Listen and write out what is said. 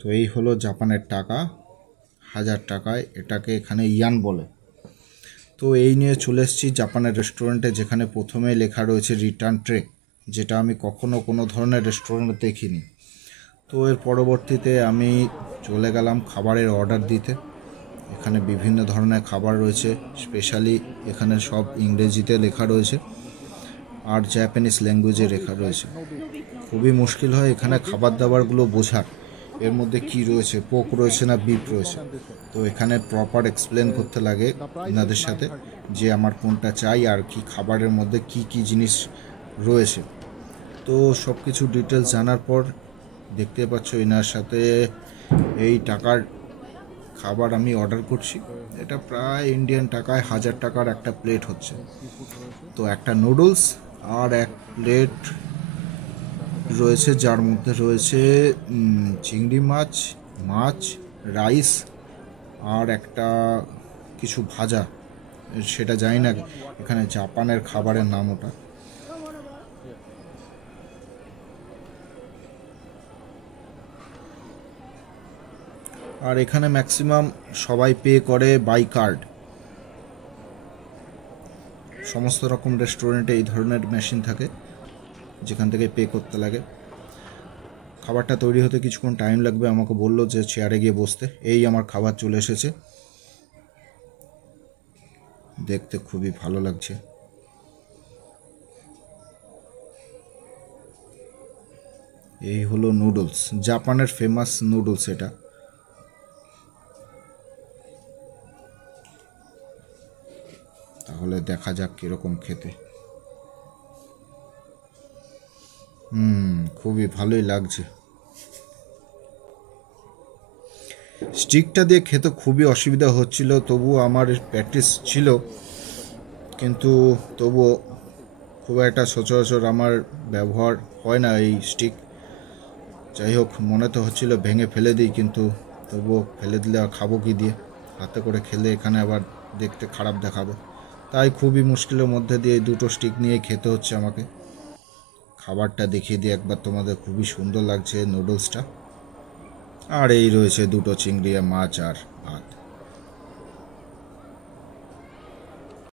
তো এই হলো জাপানের টাকা, 1000 টাকায়, এটাকে এখানে ইয়ান বলে। তো এই নিয়ে চলে এসেছি জাপানের রেস্টুরেন্টে, যেখানে প্রথমে লেখা রয়েছে রিটার্ন ট্রে, যেটা আমি কখনো কোনো ধরনের রেস্টুরেন্টে দেখিনি। তো এর পরবর্তীতে আমি চলে গেলাম খাবারের অর্ডার দিতে। এখানে বিভিন্ন ধরনের খাবার রয়েছে, স্পেশালি এখানে সব ইংরেজিতে লেখা রয়েছে আর জাপানিজ ল্যাঙ্গুয়েজে লেখা রয়েছে। খুবই মুশকিল হয় এখানে খাবার দাবারগুলো বোঝার, এর মধ্যে কি রয়েছে, পোক রয়েছে না বিফ রয়েছে। তো এখানে প্রপার এক্সপ্লেন করতে লাগে এনাদের সাথে যে আমার কোনটা চাই আর কি খাবারের মধ্যে কি কি জিনিস রয়েছে। তো সব কিছু ডিটেলস জানার পর দেখতে পাচ্ছ এনার সাথে এই টাকার খাবার আমি অর্ডার করছি। এটা প্রায় ইন্ডিয়ান টাকায় 1000 টাকার একটা প্লেট হচ্ছে। তো একটা নুডলস আর এক প্লেট রয়েছে, যার মধ্যে রয়েছে চিংড়ি মাছ, রাইস আর একটা কিছু ভাজা, সেটা জানি না এখানে জাপানের খাবারের নাম ওটা। আর এখানে ম্যাক্সিমাম সবাই পে করে বাই কার্ড। সমস্ত রকম রেস্টুরেন্টে এই ধরনের মেশিন থাকে যেখান থেকে পে করতে লাগে। খাবারটা তৈরি হতে কিছুক্ষণ টাইম লাগবে, আমাকে বললো যে চেয়ারে গিয়ে বসতে। এই আমার খাবার চলে এসেছে, দেখতে খুবই ভালো লাগছে। এই হলো নুডলস, জাপানের ফেমাস নুডলস এটা। তাহলে দেখা যাক কিরকম খেতে। খুবই ভালোই লাগছে। স্টিকটা দিয়ে খেতে খুবই অসুবিধা হচ্ছিল, তবুও আমার প্র্যাকটিস ছিল, কিন্তু তবুও খুব একটা সচরাচর আমার ব্যবহার হয় না এই স্টিক। যাই হোক, মনে তো হচ্ছিল ভেঙে ফেলে দিই, কিন্তু তবুও ফেলে দিলে আর খাবো কি দিয়ে, হাতে করে খেলে এখানে আবার দেখতে খারাপ দেখাবে। তাই খুবই মুশকিলের মধ্যে দিয়ে দুটো স্টিক নিয়ে খেতে হচ্ছে আমাকে। খাবারটা দেখিয়ে দিই একবার তোমাদের, খুবই সুন্দর লাগছে নুডলসটা। আর এই রয়েছে দুটো চিংড়ি মাছ আর ভাত।